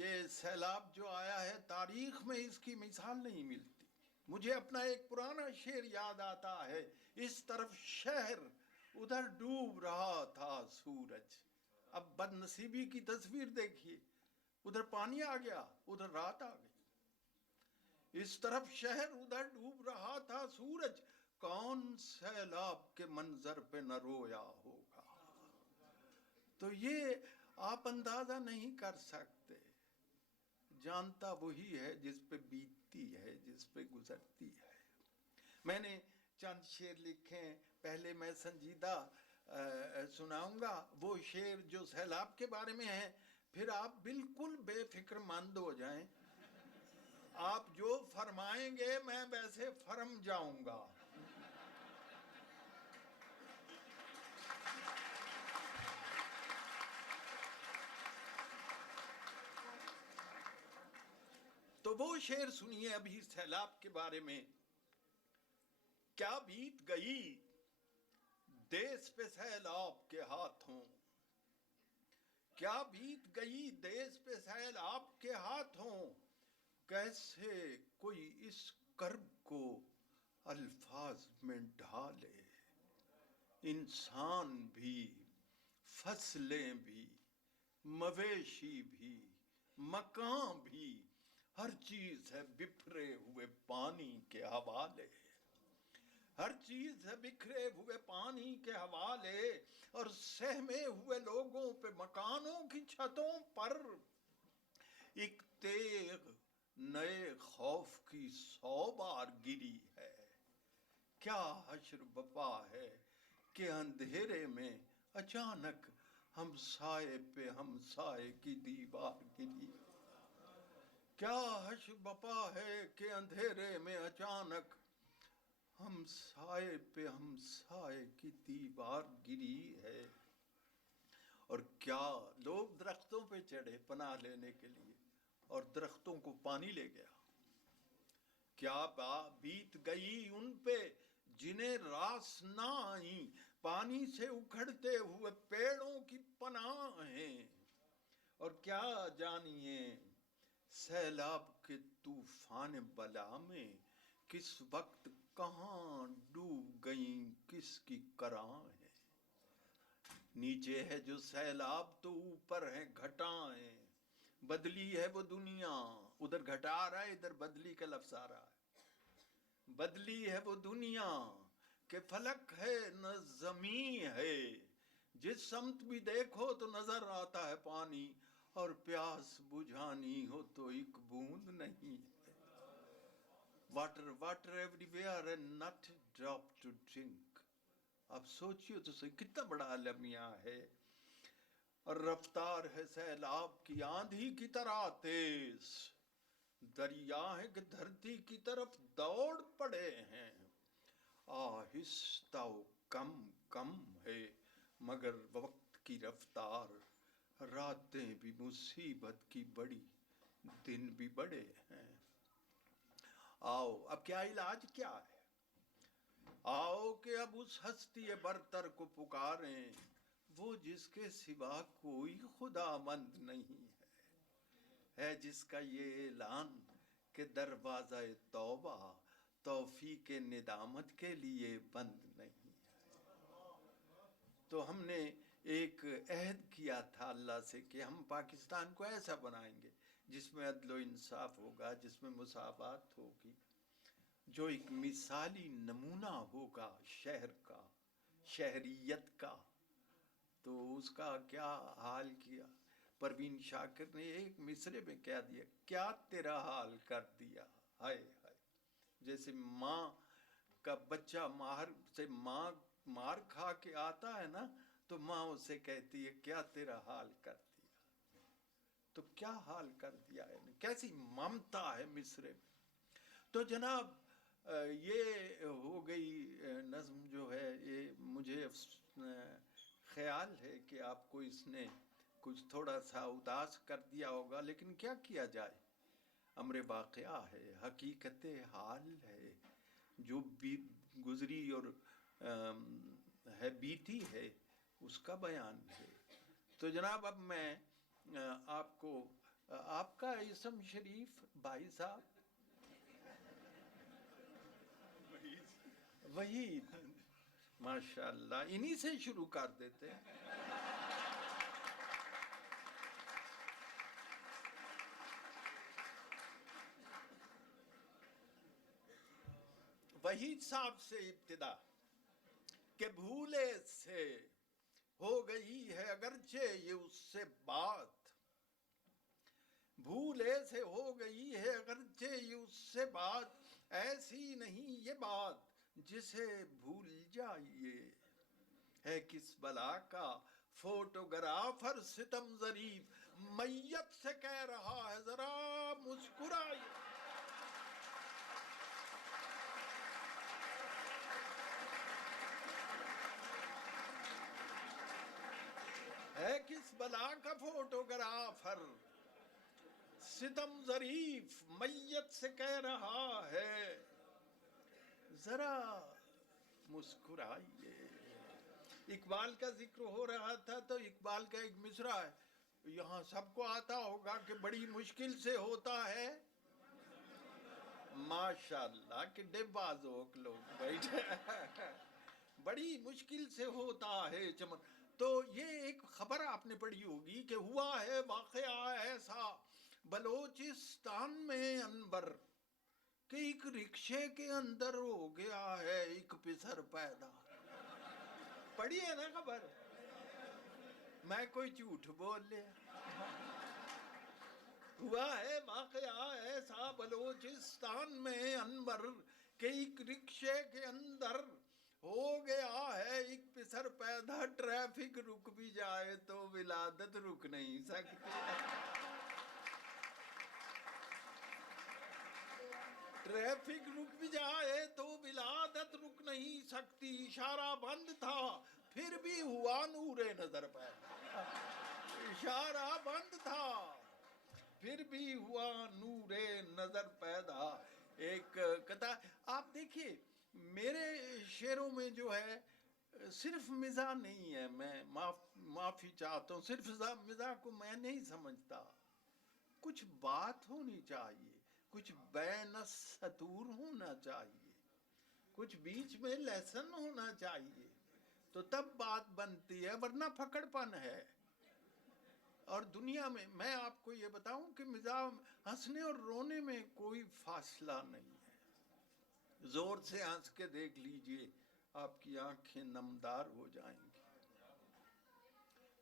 یہ سیلاب جو آیا ہے تاریخ میں اس کی مثال نہیں ملتی. مجھے اپنا ایک پرانا شعر یاد آتا ہے، اس طرف شہر ادھر ڈوب رہا تھا سورج. اب بد نصیبی کی تصویر دیکھیے، ادھر پانی آ گیا، ادھر رات آ گئی. اس طرف شہر ادھر ڈوب رہا تھا سورج، کون سیلاب کے منظر پہ نہ رویا ہوگا. تو یہ آپ اندازہ نہیں کر سکتے. جانتا وہی ہے جس پہ بیتتی ہے، جس پہ گزرتی ہے. میں نے چند شعر لکھے ہیں، پہلے میں سنجیدہ سناؤں گا وہ شعر جو سیلاب کے بارے میں ہے، پھر آپ بالکل بے فکر مند ہو جائیں. آپ جو فرمائیں گے میں ویسے فرم جاؤں گا. تو وہ شعر سنیے ابھی سیلاب کے بارے میں. کیا بیت گئی دیس پہ سیلاب کے ہاتھوں، کیا بیت گئی دیس پہ سیلاب کے ہاتھوں، کیسے کوئی اس کرب کو الفاظ میں ڈھالے. انسان بھی، فصلیں بھی، مویشی بھی، مکان بھی، ہر چیز ہے بکھرے ہوئے پانی کے حوالے. ہر چیز ہے بکھرے ہوئے پانی کے حوالے، اور سہمے ہوئے لوگوں پہ مکانوں کی چھتوں پر ایک تیغ نئے خوف کی 100 بار گری ہے. کیا حشر بپا ہے کہ اندھیرے میں اچانک ہم سائے پہ ہم سائے کی دیوار گری. کیا حشر بپا ہے کہ اندھیرے میں اچانک ہم سائے پہ ہم سائے کی دیوار گری ہے. اور کیا لوگ درختوں پہ چڑھے پناہ لینے کے لیے اور درختوں کو پانی لے گیا. کیا بیت گئی ان پہ جنہیں راس نہ آئیں، پانی سے اکھڑتے ہوئے پیڑوں کی پناہ ہیں. اور کیا جانیے سیلاب کے طوفان بلا میں کس وقت کہاں ڈوب گئیں کس کی کراں ہیں. نیچے ہے جو سیلاب تو اوپر ہیں گھٹائیں، بدلی ہے وہ دنیا. ادھر گھٹا آ رہا ہے، ادھر بدلی کا لفظ آ رہا ہے. بدلی ہے وہ دنیا کہ فلک ہے نہ زمین ہے، جس سمت بھی دیکھو تو نظر آتا ہے پانی، اور پیاس بجھانی ہو تو ایک بوند نہیں ہے. Water water everywhere and not drop to drink. اب سوچیے تو صحیح کتنا بڑا المیہ ہے. اور رفتار ہے سیلاب کی آندھی کی طرح تیز، دریا ہے کہ دھرتی کی طرف دوڑ پڑے ہیں. آہستہ و کم کم ہے مگر وقت کی رفتار، راتیں بھی مصیبت کی بڑی دن بھی بڑے ہیں. آؤ اب کیا علاج کیا ہے، آؤ کہ اب اس ہستی برتر کو پکاریں، وہ جس کے سوا کوئی خدا مند نہیں ہے جس کا یہ اعلان کہ دروازہ توبہ توفیق ندامت کے لیے بند نہیں ہے. تو ہم نے ایک عہد کیا تھا اللہ سے کہ ہم پاکستان کو ایسا بنائیں گے جس میں عدل و انصاف ہوگا، جس میں مساوات ہوگی، جو ایک مثالی نمونہ ہوگا شہر کا، شہریت کا. تو اس کا کیا حال کیا پروین شاکر نے ایک مصرے میں کہہ دیا، کیا تیرا حال کر دیا. ہائے ہائے، جیسے ماں کا بچہ مار کھا کے آتا ہے نا، تو ماں اسے کہتی ہے کیا تیرا حال کر دیا. تو کیا حال کر دیا ہے، کیسی ممتا ہے مصرے میں. تو جناب یہ ہو گئی نظم جو ہے. یہ مجھے خیال ہے کہ آپ کو اس نے کچھ تھوڑا سا اداس کر دیا ہوگا، لیکن کیا کیا جائے، امر واقعہ ہے، حقیقت حال ہے، جو گزری اور ہے بیتی ہے اس کا بیان ہے. تو جناب اب میں آپ کو آپ کا اسم شریف بھائی صاحب؟ وحید، ماشاء اللہ، انہی سے شروع کر دیتے ہیں۔ وحید صاحب سے ابتدا کہ بھولے سے ہو گئی ہے اگرچہ یہ اس سے بات، بھولے سے ہو گئی ہے اگرچہ یہ اس سے بات، ایسی نہیں یہ بات جسے بھول جائیے، ہے کس بلا کا فوٹوگرافر ستم ظریف، میت سے کہہ رہا ہے ذرا مسکرائیے۔ ہے کس بلا کا فوٹوگرافر ستم ظریف، میت سے کہہ رہا ہے ذرا مسکرائیے۔ اقبال کا ذکر ہو رہا تھا تو اقبال کا ایک مصرع ہے، یہاں سب کو آتا ہوگا کہ بڑی مشکل سے ہوتا ہے، ماشاءاللہ کہ بازوق لوگ بیٹھے، بڑی مشکل سے ہوتا ہے چمن۔ تو یہ ایک خبر آپ نے پڑھی ہوگی کہ ہوا ہے واقعہ ایسا بلوچستان میں انبر، کہ ایک رکشے کے اندر ہو گیا ہے ایک پسر پیدا۔ پڑھی ہے نا خبر؟ میں کوئی جھوٹ بول لیا؟ ہوا ہے واقعہ ایسا بلوچستان میں انبر، کہ ایک رکشے کے اندر ہو گیا ہے ایک پسر پیدا، ٹریفک رک بھی جائے تو ولادت رک نہیں سکتی، ٹریفک رک بھی جائے تو ولادت رک نہیں سکتی، اشارہ بند تھا پھر بھی ہوا نور نظر پیدا، اشارہ بند تھا پھر بھی ہوا نور نظر پیدا۔ ایک قطع آپ دیکھیے میرے شعروں میں جو ہے صرف مزاح نہیں ہے، میں معافی چاہتا ہوں، صرف مزاح کو میں نہیں سمجھتا، کچھ بات ہونی چاہیے، کچھ بین السطور ہونا چاہیے، کچھ بیچ میں لیسن ہونا چاہیے، تو تب بات بنتی ہے، ورنہ پھکڑ پن ہے۔ اور دنیا میں آپ کو یہ بتاؤں کہ مزاح، ہنسنے اور رونے میں کوئی فاصلہ نہیں ہے، زور سے ہنس کے دیکھ لیجئے آپ کی آنکھیں نمدار ہو جائیں گی۔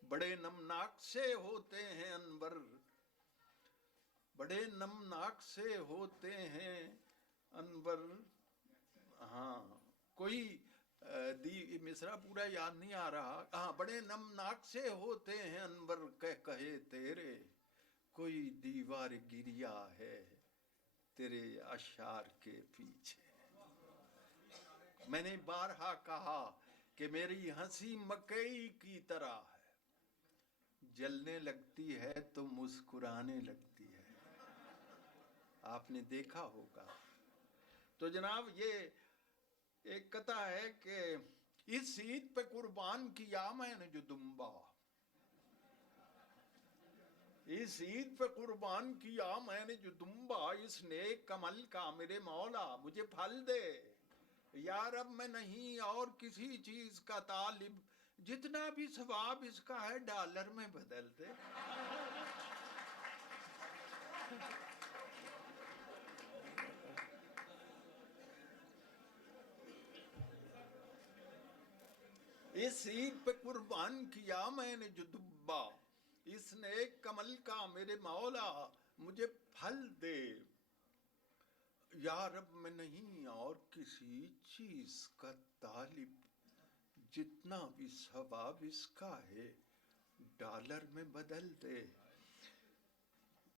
بڑے نمناک سے ہوتے ہیں انور، بڑے نمناک سے ہوتے ہیں انور، ہاں کوئی مصرع پورا یاد نہیں آ رہا، ہاں بڑے نمناک سے ہوتے ہیں انور کہے تیرے، کوئی دیوار گریا ہے تیرے اشعار کے پیچھے۔ میں نے بارہا کہا کہ میری ہنسی مکئی کی طرح ہے، جلنے لگتی ہے تو مسکرانے لگتی ہے، آپ نے دیکھا ہوگا۔ تو جناب یہ ایک قطع ہے کہ اس عید پہ قربان کیا میں نے جو دمبا، اس عید پہ قربان کیا میں نے جو دمبا، اس نیک عمل کا میرے مولا مجھے پھل دے، یا رب میں نہیں اور کسی چیز کا طالب، جتنا بھی ثواب اس کا ہے ڈالر میں بدل دے۔ اس عید پہ قربان کیا میں نے جو دبا، اس نیک عمل کا میرے مولا مجھے پھل دے، یا رب میں نہیں اور کسی چیز کا طالب، جتنا بھی ثواب اس کا ہے ڈالر میں بدل دے۔